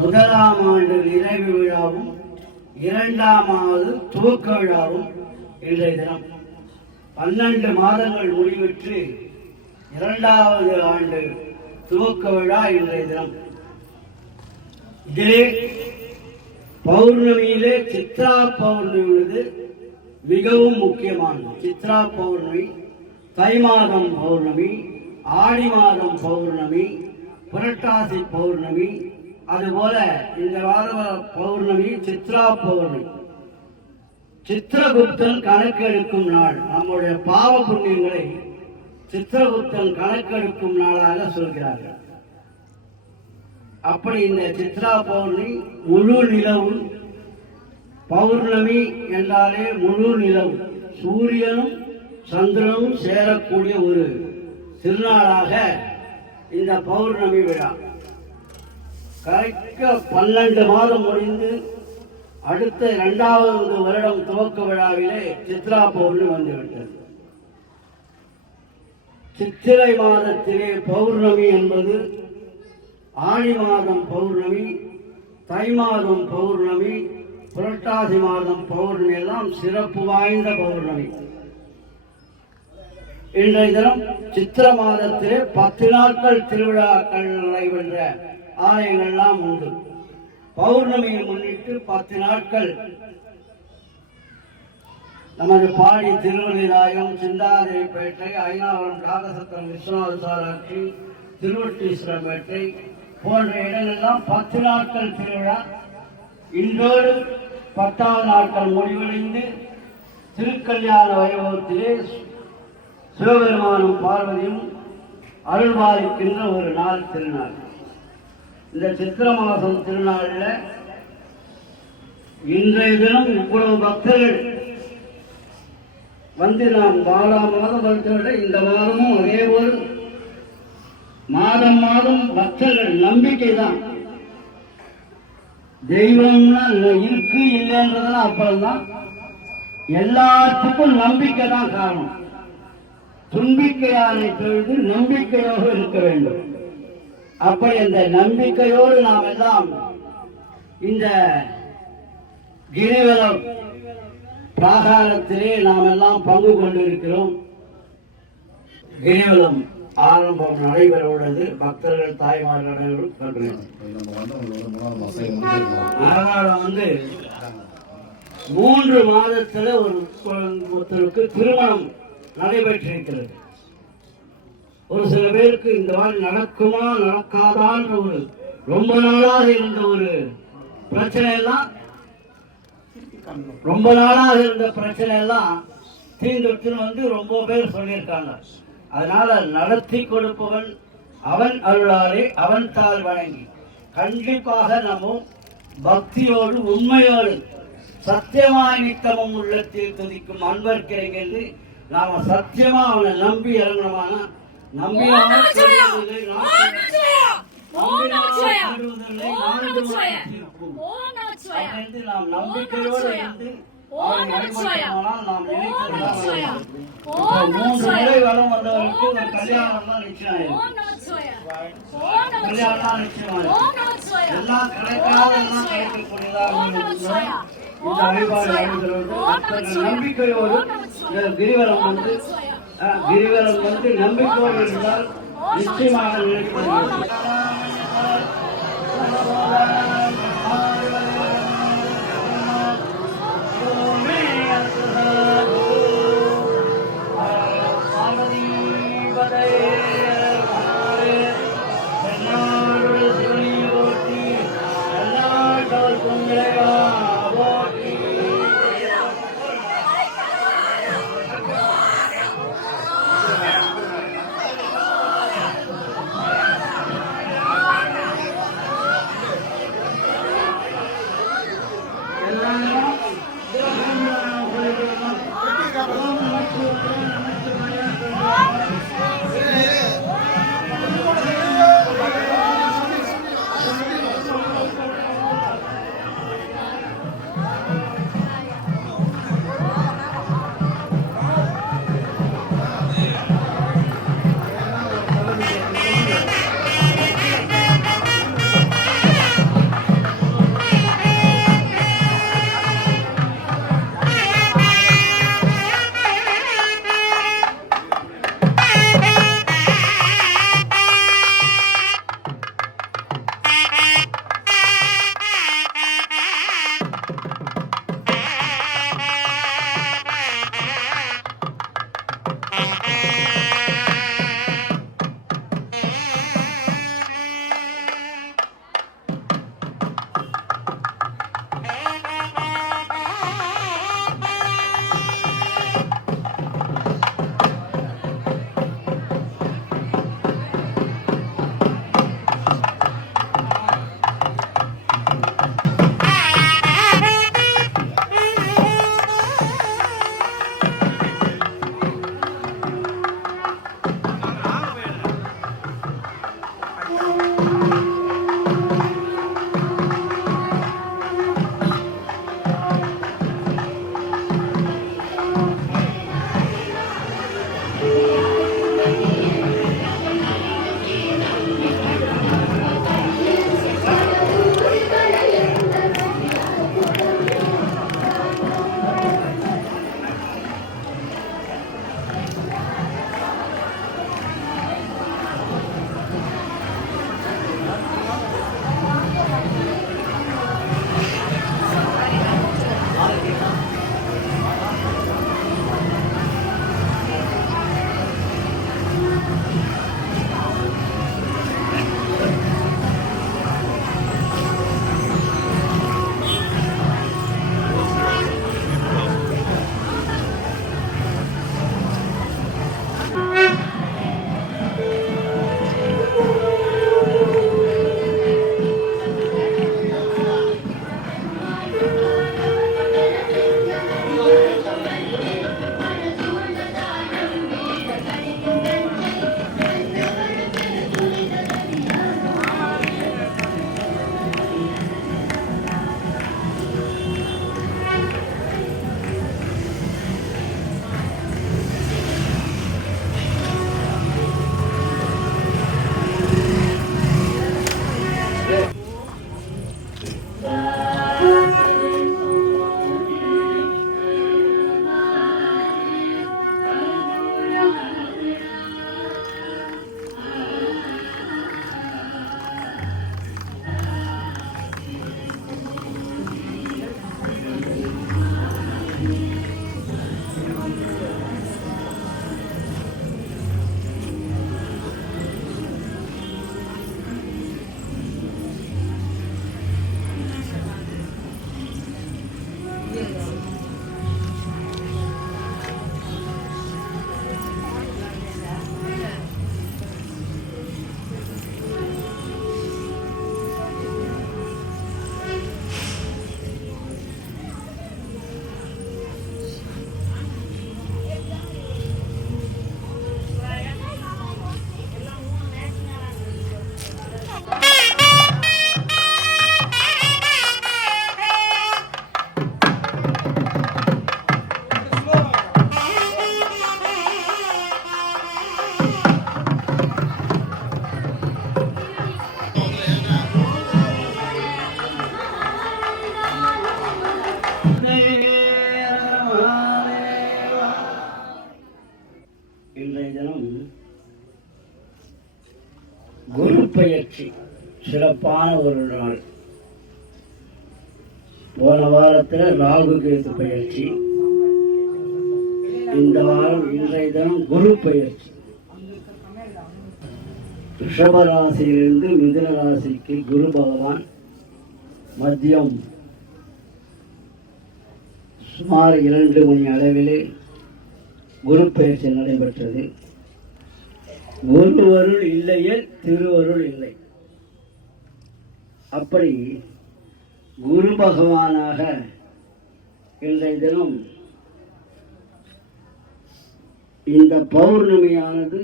முதலாம் ஆண்டு நிறைவு விழாவும் இரண்டாவது துவக்க விழாவும் இன்றைய தினம் 12 மாதங்கள் முடிவுற்று இரண்டாவது ஆண்டு துவக்க விழா இன்றைய தினம். இதிலே பௌர்ணமியிலே சித்ரா பௌர்ணமி உள்ளது, மிகவும் முக்கியமானது. சித்ரா பௌர்ணமி, தை மாதம் பௌர்ணமி, ஆடி மாதம் பௌர்ணமி, புரட்டாசி பௌர்ணமி, அதுபோல இந்த வார பௌர்ணமி சித்ரா பௌர்ணமி. சித்திரகுப்தன் கணக்கெடுக்கும் நாள். நம்முடைய பாவ புண்ணியங்களை சித்திரகுப்தன் கணக்கெடுக்கும் நாளாக சொல்கிறார்கள். அப்படி இந்த சித்ரா பௌர்ணமி முழு நிலவு. பௌர்ணமி என்றாலே முழு நிலவு, சூரியனும் சந்திரனும் சேரக்கூடிய ஒரு திருநாளாக இந்த பௌர்ணமி விழா. கரெக்டா 12 மாதம் முடிந்து அடுத்த 2வது வருடம் துவக்க விழாவிலே சித்ரா பௌர்ணமி வந்துவிட்டது. சித்திரை மாதத்திலே பௌர்ணமி என்பது ஆடி மாதம் பௌர்ணமி, தை மாதம் பௌர்ணமி, புரட்டாசி மாதம் பௌர்ணமி எல்லாம் சிறப்பு வாய்ந்த பௌர்ணமி. இன்றைய தினம் சித்திர மாதத்திலே 10 நாட்கள் திருவிழாக்கள் நடைபெற்ற ஆலயங்கள்லாம் உண்டு. பௌர்ணமியை முன்னிட்டு 10 நாட்கள் நமது பாடி, திருவள்ளிராயம், சிந்தாதிரிப்பேட்டை, ஐநாவரம், காகசத்திரம், விஸ்வநாத சாராட்சி, திருவட்டீஸ்வரம்பேட்டை போன்ற இடங்கள்லாம் 10 நாட்கள் திருவிழா. இன்றோடு 10வது நாட்கள் முடிவடைந்து திருக்கல்யாண வைபவத்திலே சிவபெருமானும் பார்வதியும் அருள்பாலிக்கின்ற ஒரு நாள் திருநாள். இந்த சித்திர மாதம் திருநாளில் இன்றைய தினம் இவ்வளவு பக்தர்கள் வந்து நாம் 4ஆம் மாதம் வருகிறத இந்த மாதமும் அதே போல் மாதம் மாதம் பக்தர்கள் நம்பிக்கை தான். தெய்வம்னா இருக்கு இல்லைன்றதெல்லாம் அப்புறம்தான். எல்லாத்துக்கும் நம்பிக்கை தான் காரணம். தும்பிக்கையானை பொழுது நம்பிக்கையோடு இருக்க வேண்டும். அப்படி அந்த நம்பிக்கையோடு நாம் எல்லாம் இந்த கிரிவலம் பிராகாரத்திலே நாம் எல்லாம் பங்கு கொண்டிருக்கிறோம். கிரிவலம் ஆரம்பம் நடைபெற உள்ளது. பக்தர்கள், தாய்மார்கள் வந்து 3 மாதத்துல ஒருத்தருக்கு திருமணம் நடைபெற்றிருக்கிறது. ஒரு சில பேருக்கு இந்த மாதிரி நடக்குமா நடக்காதான்ற ஒரு ரொம்ப நாளாக இருந்த ஒரு பிரச்சனை எல்லாம் தீர்ந்துட்டுன்னு வந்து ரொம்ப பேர் சொல்லியிருக்காங்க. அதனால நடத்தி கொடுப்பவன் அவன் அருளாலே அவன் தாள் வணங்கி கண்டிப்பாக நம்ம பக்தியோடு உண்மையோடு சத்தியமாய் நித்தமும் உள்ளத்தில் துதிக்கும் அன்பர் கிடைக்கிறது. நாம சத்தியமா அவனை நம்பி இறங்கணுமான நாம் நம்பிக்கையோடு இருந்து 3 முறை வரம் வந்தவருக்கு ஒரு கல்யாணம் தான் நிச்சயம். எல்லாம் கிடைக்காத எல்லாம் கிடைக்கக்கூடியதாக இந்த வழிபாடு நடைபெறுவது. நம்பிக்கையோடு இந்த கிரிவலம் வந்து நம்பிக்கையோடு இருந்தால் நிச்சயமாக நினைக்கப்படுகிறது. இன்றைய தினம் குரு பெயர்ச்சி சிறப்பான ஒரு நாள். போன வாரத்தில் ராகு கேது பெயர்ச்சி, இந்த வாரம் இன்றைய தினம் குரு பெயர்ச்சி. ரிஷபராசியிலிருந்து மிதுன ராசிக்கு குரு பகவான் மதியம் சுமார் 2 மணி அளவிலே குரு பெயர்ச்சி நடைபெற்றது. குருவருள் இல்லையே திருவருள் இல்லை. அப்படி குரு பகவானாக இன்றைய தினம் இந்த பௌர்ணமியானது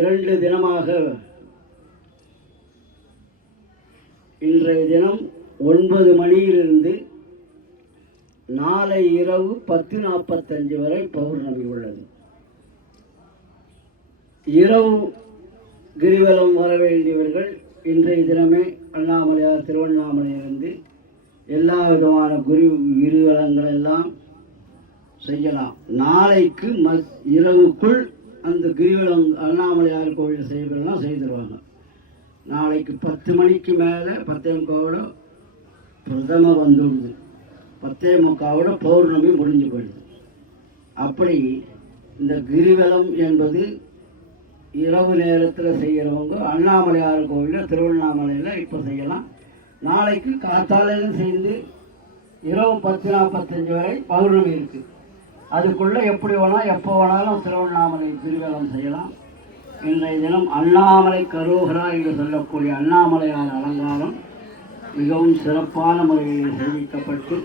2 தினமாக இன்றைய தினம் 9 மணியிலிருந்து நாளை இரவு 10:45 வரை பௌர்ணமி உள்ளது. இரவு கிரிவலம் வர வேண்டியவர்கள் இன்றைய தினமே அண்ணாமலையார் திருவண்ணாமலையிலிருந்து எல்லா விதமான கிரிவலங்கள் எல்லாம் செய்யலாம். நாளைக்கு இரவுக்குள் அந்த கிரிவலம் அண்ணாமலையார் கோவில் செய்வதெல்லாம் செய்திருவாங்க. நாளைக்கு 10 மணிக்கு மேலே 10:45 பிரதம வந்துடுது, 10:45 பௌர்ணமி முடிஞ்சு போயிடுது. அப்படி இந்த கிரிவலம் என்பது இரவு நேரத்தில் செய்கிறவங்க அண்ணாமலையார் கோவிலில் திருவண்ணாமலையில் இப்போ செய்யலாம். நாளைக்கு காத்தாலையும் செய்து இரவு 10:45 வரை பௌர்ணமி இருக்குது. அதுக்குள்ளே எப்படி வேணால் எப்போ வேணாலும் திருவண்ணாமலை கிரிவலம் செய்யலாம். இன்றைய தினம் அண்ணாமலை கரோகரா என்று சொல்லக்கூடிய அண்ணாமலையார் அலங்காரம் மிகவும் சிறப்பான முறையில் தெரிவிக்கப்பட்டு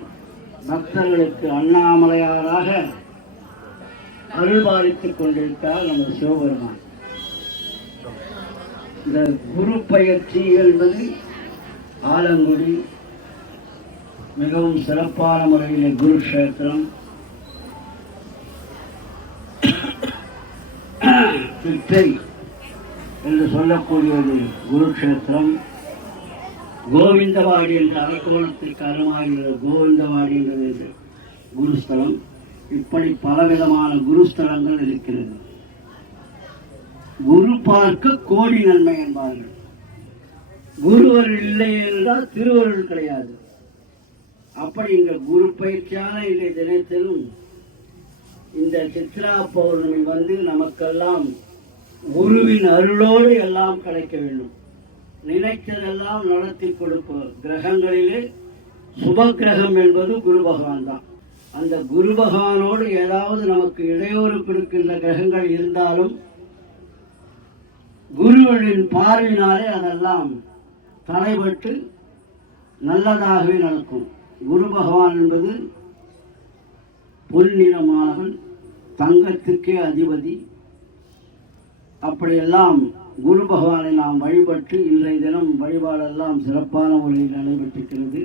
பக்தர்களுக்கு அண்ணாமலையாராக அருள்பாலித்துக் கொண்டிருக்கிறார் நம்ம சிவபெருமான். இந்த குரு பயிற்சி என்பது ஆலங்குடி மிகவும் சிறப்பான முறையில் குருக்ஷேத்திரம், சித்தை என்று சொல்லக்கூடியது குருக்ஷேத்திரம், கோவிந்தவாடி என்ற அரக்கோணத்திற்கு அருமாறுகிறது கோவிந்தவாடி என்கிறது குருஸ்தலம். இப்படி பலவிதமான குருஸ்தலங்கள் இருக்கிறது. குரு பார்க்க கோடி நன்மை என்பார்கள். குருவருள் இல்லை என்றால் திருவருள் கிடையாது. அப்படி இந்த குரு பயிற்சியான இந்த தினத்திலும் இந்த சித்ரா பௌர்ணமி வந்து நமக்கெல்லாம் குருவின் அருளோடு எல்லாம் கிடைக்க வேண்டும். நினைத்ததெல்லாம் நடத்தி கொடுப்பவர். கிரகங்களிலே சுப கிரகம் என்பது குரு பகவான் தான். அந்த குரு பகவானோடு ஏதாவது நமக்கு இடையூறு கொடுக்கின்ற கிரகங்கள் இருந்தாலும் குருவின் பார்வையினாலே அதெல்லாம் தடைபட்டு நல்லதாகவே நடக்கும். குரு பகவான் என்பது பொன்னிறமானவன், தங்கத்துக்கே அதிபதி. அப்படியெல்லாம் குரு பகவானை நாம் வழிபட்டு இன்றைய தினம் வழிபாடெல்லாம் சிறப்பான முறையில் நடைபெற்றிருக்கிறது.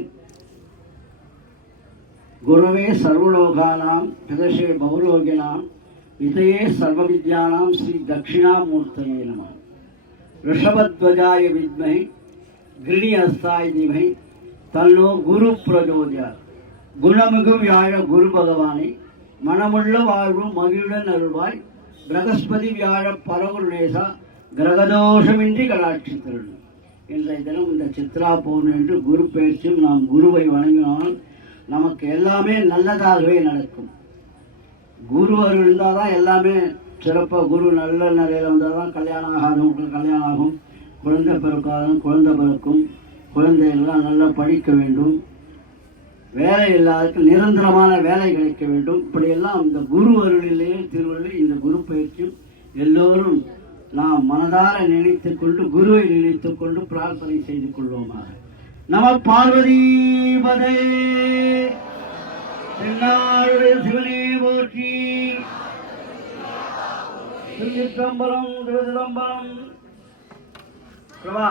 குருவே சர்வலோகானாம் பிதசே பௌரோகினாம் இதயே சர்வ வித்யானாம் ஸ்ரீ தட்சிணாமூர்த்தயே நம. ரிஷபத்வஜாய வித்மஹே கிரிணிஹஸ்தாய தீமஹி தன்னோ குரு பிரஜோதயாத். குணமிகு வியாழ குரு பகவானை மனமுள்ள வாழ்வு மகிழுடன் அருள்வாய். பிரகஸ்பதி வியாழ பரகுருநேசா கிரகதோஷமின்றி கடாட்சி தருள். இன்றைய தினம் இந்த சித்ரா பௌர்ணமி என்று குரு பயிற்சியும் நாம் குருவை வணங்கினால் நமக்கு எல்லாமே நல்லதாகவே நடக்கும். குரு அருள் இருந்தால் தான் எல்லாமே சிறப்பாக. குரு நல்ல நிலையில் வந்தால் தான் கல்யாணம் ஆகாதவங்களுக்கு கல்யாணம் ஆகும், குழந்தை பிறக்காதவங்க குழந்தை பிறக்கும், குழந்தைகள்லாம் நல்லா படிக்க வேண்டும், வேலை இல்லாததுக்கு நிரந்தரமான வேலை கிடைக்க வேண்டும். இப்படியெல்லாம் இந்த குரு அருளிலேயே திருவள்ளுவர் இந்த குரு பயிற்சியும் எல்லோரும் நாம் மனதார நினைத்துக் கொண்டு குருவை நினைத்துக் கொண்டு பிரார்த்தனை செய்து கொள்வோமாக. நம பார்வதி பதே. தென்னாடுடைய சிவனே போற்றி. திருச்சிற்றம்பலம் திருச்சிதம்பரம். பிரபா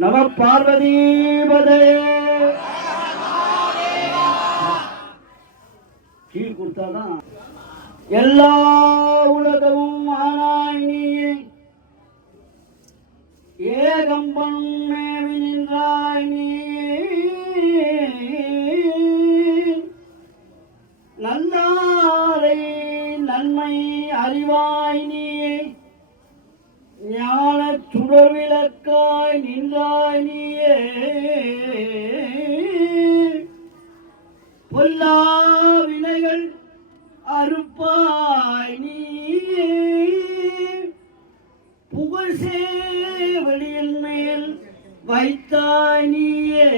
நம பார்வதி பதே. கீழ் கொடுத்தாதான் எல்லா உலகமும் ஆனாய் நீயே, ஏகம்பன் மேவி நின்றாய் நீயே, நல்லாரை நன்மை அறிவாய் நீயே, ஞான சுடர் விளக்காய் நின்றாய் நீயே, பொல்லா வினைகள் அறுப்பாய் நீயே புகழ் சேவடியின் மேல் வைத்தாய் நீயே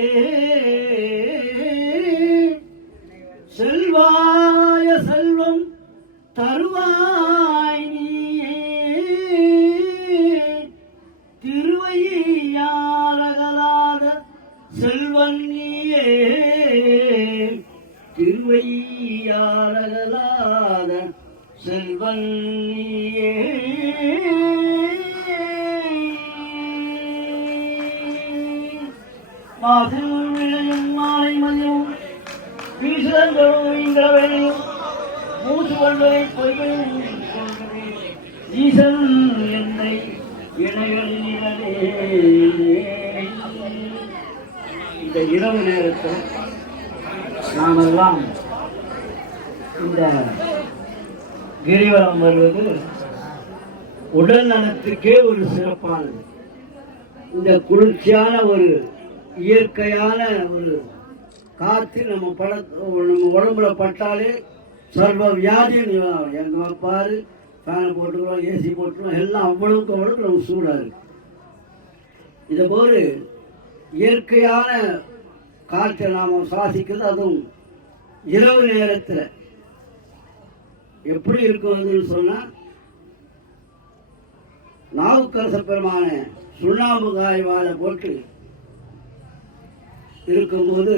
செல்வாய செல்வம் தருவாய் நீயே திருவையாரகலாத செல்வன் நீயே திருவையாரகலாத செல்வன் நீயே மாசில் விளையும் மாலை மதியும் வீசுதந்தரும் இந்திரவேணியும் மூச்சு கொள்வதை பொய்கையும் ஈசன் என்னை இணைகளிலே இந்த இரவு நேரத்தில் நாமெல்லாம் இந்த கிரிவலம் வருவது உடல் நலத்துக்கே ஒரு சிறப்பானது. இந்த குளிர்ச்சியான ஒரு இயற்கையான ஒரு காற்று நம்ம உடம்புல பட்டாலே சர்வ வியாதியும் நிவாரணம். எங்க பாரு ஃபேனை போட்டுக்கிறோம், ஏசி போட்டுக்கிறோம், எல்லாம் அவ்வளவுக்கு நமக்கு சூடாக இருக்கு. இதை போல இயற்கையான காற்றை நாம் சுவாசிக்கிறது, அதுவும் இரவு நேரத்தில் எப்படி இருக்கும்னு சொன்னால், நாவுக்கரச பெருமான சுண்ணாம்பு காய்வாலை போட்டு இருக்கும்போது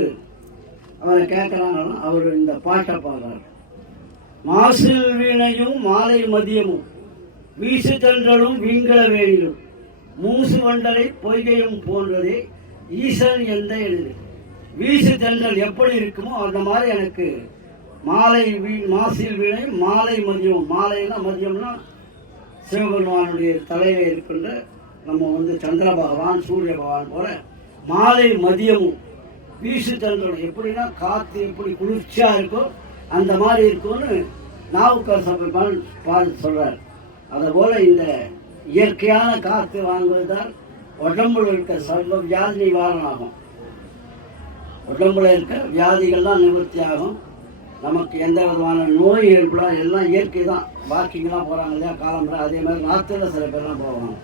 அவரை கேட்கிறாங்கன்னா அவர் இந்த பாட்டை பாடுறார். மாசில் வீணையும் மாலை மதியமும் வீசு தன்றலும் வீங்கல வேணிலும் மூசு வண்டரை பொய்கையும் போன்றதே ஈசன் எந்த எழுது. வீசு தென்றல் எப்படி இருக்குமோ அந்த மாதிரி எனக்கு மாசில் வீணை மாலை மதியம், மாலைன்னா மதியம்னா சிவபெருமானுடைய தலையில இருக்கின்ற நம்ம சந்திர பகவான் சூரிய பகவான் போல மாலை மதியமும் வீசு தென்றல் எப்படின்னா காற்று எப்படி குளிர்ச்சியா இருக்கோ அந்த மாதிரி இருக்கும்னு நாவுக்கரச பெருமான் பாட்டு சொல்றார். அதை போல இந்த இயற்கையான காற்று வாங்குவதுதான் உடம்புல இருக்க சர்வ வியாதி நிவாரணம் ஆகும். உடம்புல இருக்க வியாதிகள்லாம் நிவர்த்தி ஆகும். நமக்கு எந்த விதமான நோய் ஏற்படாது. எல்லாம் இயற்கை தான். வாக்கிங்லாம் போகிறாங்க இல்லையா காலம்புற, அதே மாதிரி நாத்தில் சில பேர்லாம் போவாங்க.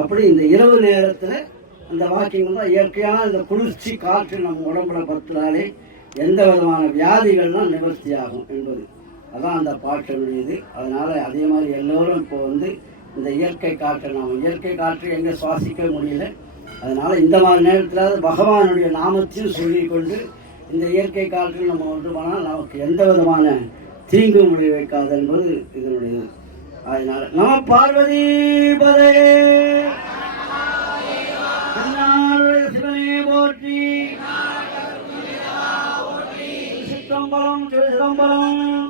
அப்படி இந்த இரவு நேரத்தில் அந்த வாக்கிங் தான் இயற்கையான இந்த குளிர்ச்சி காற்று நம்ம உடம்புல பற்றினாலே எந்த விதமான வியாதிகள்லாம் நிவர்த்தி ஆகும் என்பது அதான் அந்த பாட்டினுடையது. அதனால் அதே மாதிரி எல்லோரும் இப்போ இந்த இயற்கை காற்றை இயற்கை காற்று எங்கே சுவாசிக்க முடியல. அதனால் இந்த மாதிரி நேரத்தில் பகவானுடைய நாமத்தையும் சொல்லிக்கொண்டு இந்த இயற்கை காற்று நம்ம போனால் நமக்கு எந்த விதமான தீங்கு முடிவு வைக்காது என்பது இதனுடையது. அதனால நம பார்வதி பதே சிவனே போற்றி, சிற்றம்பலம் சிதம்பரம்.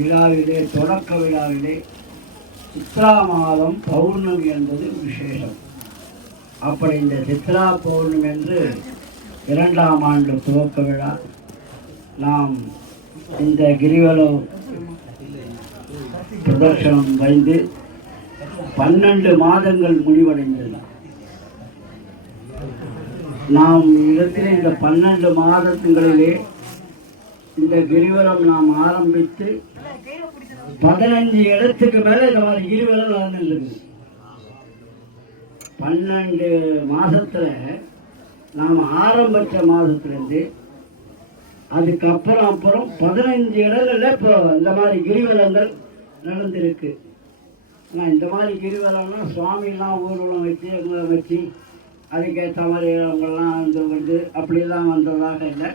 விழாவிலே தொடக்க விழாவிலே சித்ரா மாதம் பௌர்ணமி என்பது விசேஷம். அப்படி இந்த சித்ரா பௌர்ணமி என்று 2ஆம் ஆண்டு துவக்க விழா. நாம் இந்த கிரிவலம் பிரதர்ஷனம் வைந்து 12 மாதங்கள் முடிவடைந்தது. நாம் இடத்தில் இந்த 12 மாதங்களிலே இந்த கிரிவலம் நாம் ஆரம்பித்து 15 இடத்துக்கு மேல இந்த மாதிரி கிரிவலம் நடந்துருக்கு. 12 மாசத்துல நாம் ஆரம்பிச்ச மாதத்துலேருந்து அதுக்கப்புறம் 15 இடங்கள்ல இப்போ இந்த மாதிரி கிரிவலங்கள் நடந்திருக்கு. இந்த மாதிரி கிரிவலம்னா சுவாமிலாம் ஊர்வலம் வச்சு எங்களை வச்சு அதுக்கேற்ற மாதிரி அவங்கெல்லாம் வந்து அப்படிலாம் வந்ததாக இல்லை.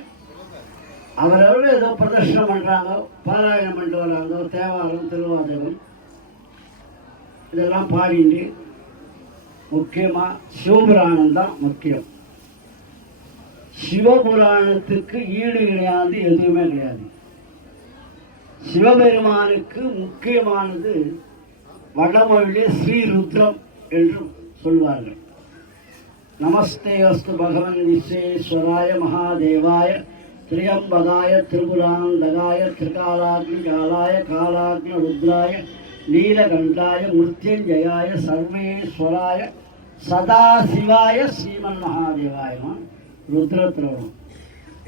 அவரவர்கள் ஏதோ பிரதர்ஷனம் பண்ணுறாங்க, பாராயணம் பண்ணிட்டு வராங்க, தேவாரம் திருவாதகம் இதெல்லாம் பாடிட்டு. முக்கியமாக சிவபுராணம் தான் முக்கியம். சிவபுராணத்துக்கு ஈடு கிடையாது, எதுவுமே கிடையாது. சிவபெருமானுக்கு முக்கியமானது வடமொழியிலே ஸ்ரீருத்ரம் என்று சொல்வார்கள். நமஸ்தே அஸ்து பகவன் விஸ்வேஸ்வராய மகாதேவாய திரியம்பகாய திரிபுராந்தகாய திரிகாலாக்னி ஜாலாய காலாக்னி ருத்ராய நீலகண்டாய மிருத்யுஞ்சயாய சர்வேஸ்வராய சதாசிவாய ஸ்ரீமன் மகாதேவாயமா ருத்ரத்ரோணம்.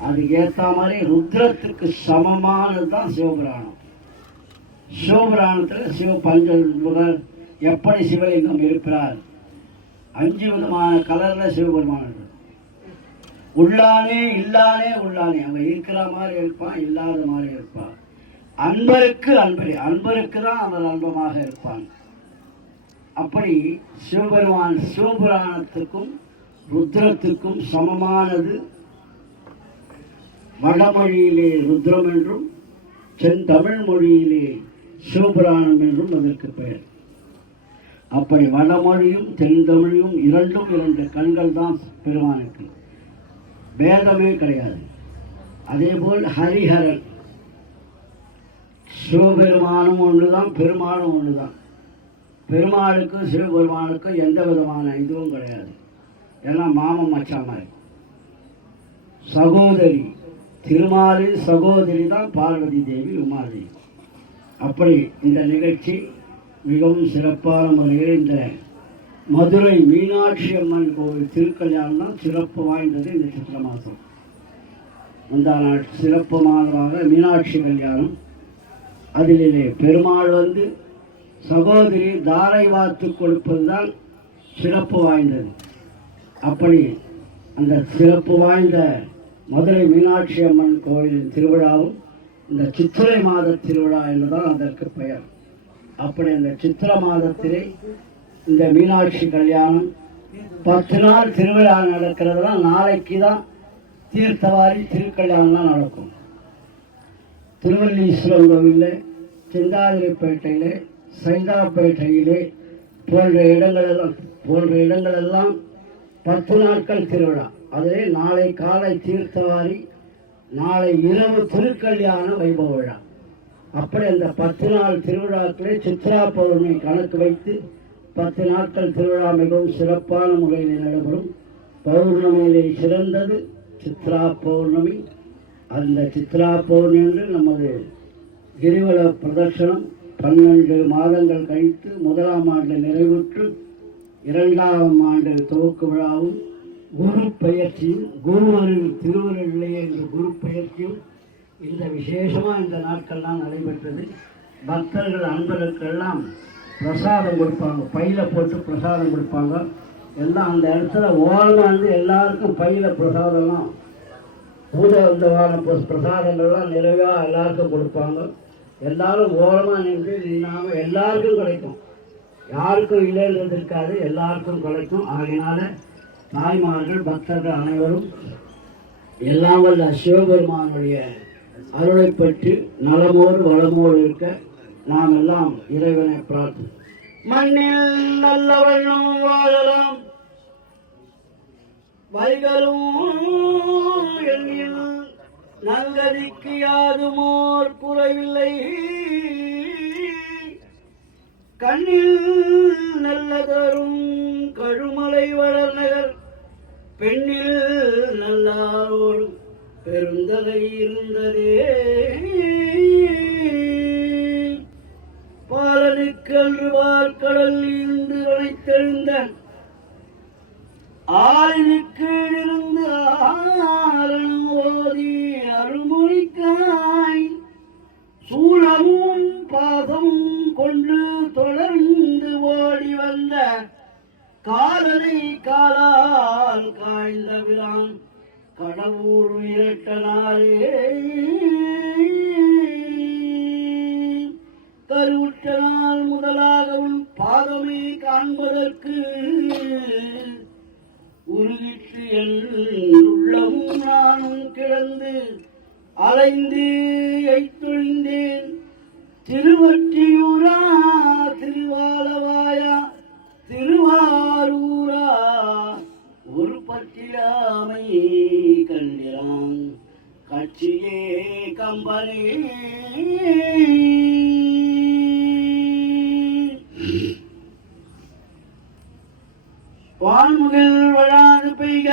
அதுக்கு ஏற்ற மாதிரி ருத்ரத்துக்கு சமமானது தான் சிவபுராணம். சிவபுராணத்தில் பஞ்சமுகர் எப்படி சிவலிங்கம் இருக்கிறார், 5 விதமான கலர்ல சிவபெருமான் உள்ளானே இல்லானே உள்ளானே. அவன் இருக்கிற மாதிரி இருப்பான், இல்லாத மாதிரி இருப்பான். அன்பருக்கு அன்பரே, அன்பருக்கு தான் அவன் அன்பமாக இருப்பான். அப்படி சிவபெருமான் சிவபுராணத்துக்கும் ருத்ரத்துக்கும் சமமானது. வடமொழியிலே ருத்ரம் என்றும் செந்தமிழ் மொழியிலே சிவபுராணம் என்றும் அதற்கு பெயர். அப்படி வடமொழியும் தென்தமிழும் இரண்டும் 2 கண்கள் தான் பெருமானுக்கு, பேதமே கிடையாது. அதேபோல் ஹரிஹரன் சிவபெருமானும் ஒன்றுதான், பெருமாளும் ஒன்றுதான். பெருமாளுக்கும் சிவபெருமானுக்கும் எந்த விதமான இதுவும் கிடையாது. எல்லாம் மாமன் மச்சான் மாதிரி. சகோதரி திருமாலின் சகோதரி தான் பார்வதி தேவி, உமாதேவி. அப்படி இந்த நிகழ்ச்சி மிகவும் சிறப்பான முறையில் இந்த மதுரை மீனாட்சி அம்மன் கோவில் திருக்கல்யாணம் தான் சிறப்பு வாய்ந்தது. இந்த சித்திரை மாதம் அந்த நாள் சிறப்பு மாதமாக மீனாட்சி கல்யாணம். அதிலே பெருமாள் வந்து சகோதரி தாரை வாத்து கொடுப்பது தான் சிறப்பு வாய்ந்தது. அப்படி அந்த சிறப்பு வாய்ந்த மதுரை மீனாட்சி அம்மன் கோவிலின் திருவிழாவும் இந்த சித்திரை மாத திருவிழா என்றுதான் அதற்கு பெயர். அப்படி அந்த சித்திரை மாதத்திலே இந்த மீனாட்சி கல்யாணம் 10 நாள் திருவிழா நடக்கிறதுனா நாளைக்கு தான் தீர்த்தவாரி திருக்கல்யாணம் நடக்கும். திருவள்ளீஸ்வரர் கோவிலில், சிந்தாதிரிப்பேட்டையிலே, சைதாப்பேட்டையிலே போன்ற இடங்களெல்லாம் 10 நாட்கள் திருவிழா. அதிலே நாளை காலை தீர்த்தவாரி, நாளை இரவு திருக்கல்யாண வைபவ விழா. அப்படி அந்த 10 நாள் திருவிழாக்களே சித்ரா பௌர்ணமி கணக்கு வைத்து 10 நாட்கள் திருவிழா மிகவும் சிறப்பான முறையில் நடைபெறும். பௌர்ணமியிலே சிறந்தது சித்ரா பௌர்ணமி. அந்த சித்ரா பௌர்ணமி என்று நமது கிரிவல பிரதர்ஷனம் 12 மாதங்கள் கழித்து 1ஆம் ஆண்டு நிறைவுற்று 2ஆம் ஆண்டு துவக்க விழாவும் குரு பயிற்சியும் குருவரின் திருவருளிலே என்ற குரு பயிற்சியும் இந்த விசேஷமாக இந்த நாட்கள்லாம் நடைபெற்றது. பக்தர்கள் அன்பர்களுக்கெல்லாம் பிரசாதம் கொடுப்பாங்க, பையில் போட்டு பிரசாதம் கொடுப்பாங்க. எல்லாம் அந்த இடத்துல ஓரமாக இருந்து எல்லாருக்கும் பையில் பிரசாதம்லாம் பூதவான பிரசாதங்கள்லாம் நிறைவாக எல்லாருக்கும் கொடுப்பாங்க. எல்லாரும் ஓரமாக நின்று நின்னாமல் எல்லாருக்கும் கிடைக்கும். யாருக்கும் இல்லைன்றது இருக்காது, எல்லாருக்கும் கிடைக்கும். ஆகையினால தாய்மார்கள் பக்தர்கள் அனைவரும் எல்லாம் வல்ல சிவபெருமானுடைய அருளை பற்றி நலமோடு வளமோடு இருக்க நாம் எல்லாம் இறைவனை பிரார்த்தனை. மண்ணில் நல்ல வண்ணம் வாழலாம், வைகளும் எண்ணில் நல்கதிக்கு யாதுமோர் குறைவில்லை, கண்ணில் நல்லதரும் கழுமலை வளர்நகர் பெண்ணில் நல்லாரோடு பெருந்தகை இருந்ததே, பாலனுக்கு அன்று வார்கடல் இருந்து அணைத்தெழுந்த ஆளுக்கு இருந்து ஆரணம் ஓதி அருள்மொழிக்காய் சூழமும் பாசம் கொண்டு தொடர்ந்து ஓடி வந்த காலனை காலால் காய்ந்த விழான் கடவுள் இரட்டனாரே, கருவுற்ற நாள் முதலாகவும் பாதமே காண்பதற்கு உருகிற்று என் உள்ளமும் நானும் கிடந்து அலைந்து எய்தொழிந்தேன், திருவற்றியூரா திருவாலவாயா திருவாரூரா ஒரு பற்றிலாமை கண்டிரான் கட்சியே கம்பனே. வான்முகில் வழாது பெய்க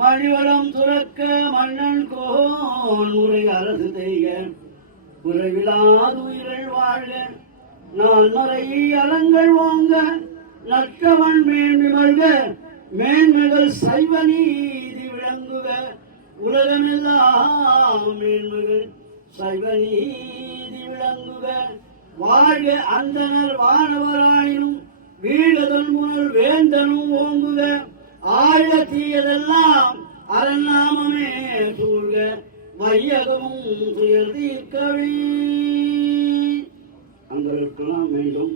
மணிவளம் சுரக்க மன்னன் கோன் முறை அரசு செய்க, குறைவிலாது உயிர்கள் வாழ்க நான் மறை அலங்கள் ஓங்க, நற்றவன் மேன்மிமழ்க மேன்மைகள் சைவ நீதி விளங்குக, உலகமெல்லாம் மேன்மைகள் சைவ நீதி விளங்குக, வாழ்க அந்தனர் வானவராயினும் வீடுதல் முனல் வேந்தனும் ஓங்குக, ஆழ தீயதெல்லாம் அரண்நாமமே சூழ்க, வையகமும் துயர் தீர்க்கவே. அங்களுக்கெல்லாம் மீண்டும்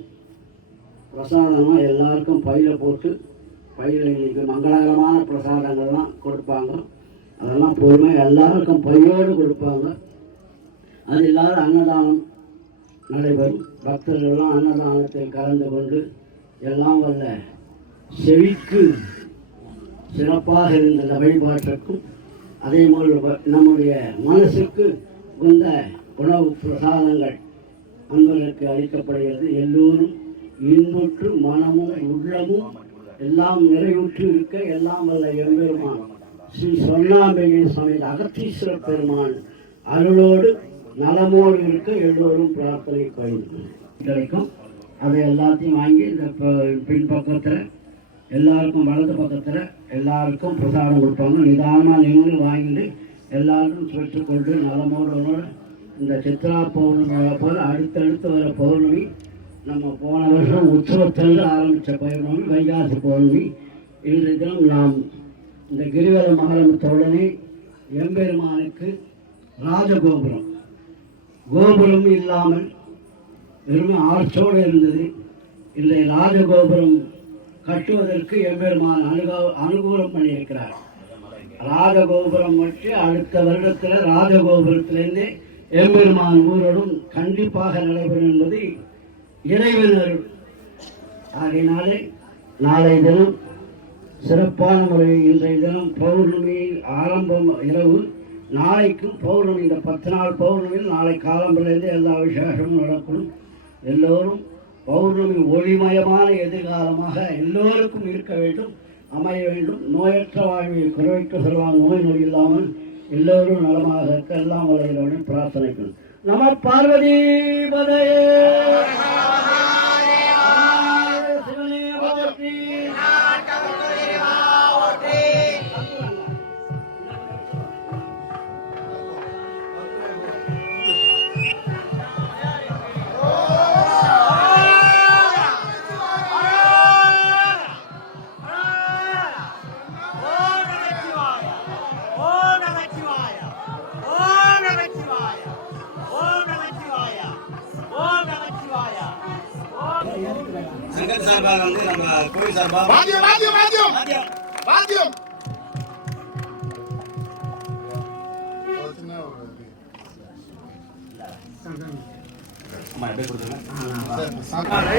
பிரசாதமாக எல்லாருக்கும் பையில போட்டு, பையில இன்னைக்கு மங்களகரமான பிரசாதங்கள்லாம் கொடுப்பாங்க, அதெல்லாம் பொறுமையாக எல்லாருக்கும் பையோடு கொடுப்பாங்க. அது இல்லாத அன்னதானம் நடைபெறும். பக்தர்கள்லாம் அன்னதானத்தில் கலந்து கொண்டு எல்லாம் வல்ல செவிக்கு சிறப்பாக இருந்த வழிபாட்டிற்கும் அதேபோல் நம்முடைய மனசுக்கு உந்த உணவு பிரசாதங்கள் அன்பர்களுக்கு அளிக்கப்படுகிறது. எல்லோரும் இன்புற்று மனமும் உள்ளமும் எல்லாம் நிறைவுற்று இருக்க எல்லாம் வல்ல எம்பெருமான் ஸ்ரீ சொர்ணாம்பிகை சமேத அகத்தீஸ்வர பெருமான் அருளோடு நலமோடு இருக்க எல்லோரும் பிரார்த்தனை கிடைக்கும். அதை எல்லாத்தையும் வாங்கி இந்த பின்பக்கத்தில் எல்லாருக்கும் வலது பக்கத்தில் எல்லாருக்கும் பிரசாதம் கொடுப்பாங்க. நிதானமாக நின்று வாங்கிட்டு எல்லாருக்கும் பெற்றுக்கொண்டு நலமோடு இந்த சித்ரா பௌர்ணமி போல் அடுத்தடுத்து வர பௌர்ணமி, நம்ம போன வருஷம் உற்சவத்தில் ஆரம்பித்த பௌர்ணமி வைகாசி பௌர்ணமி. இன்றைய தினம் நாம் இந்த கிரிவல மகாலமத்தோடனே எம்பெருமானுக்கு ராஜகோபுரம், கோபுரம் இல்லாமல் வெறும் ஆர்ச்சோடு இருந்தது. இன்றைய ராஜகோபுரம் கட்டுவதற்கு எம்பெருமான் அனுகூலம் பண்ணியிருக்கிறார். ராஜகோபுரம் வச்சு அடுத்த வருடத்தில் ராஜகோபுரத்திலிருந்து எம்பெருமான் ஊரோடும் கண்டிப்பாக நடைபெறும் என்பது இறைவன் அருள். ஆகையினாலே நாளை தினம் சிறப்பான முறையில் இன்றைய தினம் பௌர்ணமி ஆரம்பம் இரவு, நாளைக்கும் பௌர்ணமி, இந்த 10 நாள் பௌர்ணமியில் நாளை காலம்பிலிருந்து எல்லா விசேஷமும் நடக்கும். எல்லோரும் பௌர்ணமி ஒளிமயமான எதிர்காலமாக எல்லோருக்கும் இருக்க வேண்டும், அமைய வேண்டும். நோயற்ற வாழ்வை குறைக்க செல்வாங்க, நோய் நொடி இல்லாமல் எல்லோரும் நலமாக இருக்க எல்லாம் வளர்கிறவர்கள் பிரார்த்தனைக்கும். நம பார்வதி பதையே சங்கர் சார்பாக வந்து நம்ம கோயில் சார்பாக அம்மா எப்படி கொடுத்துருங்க.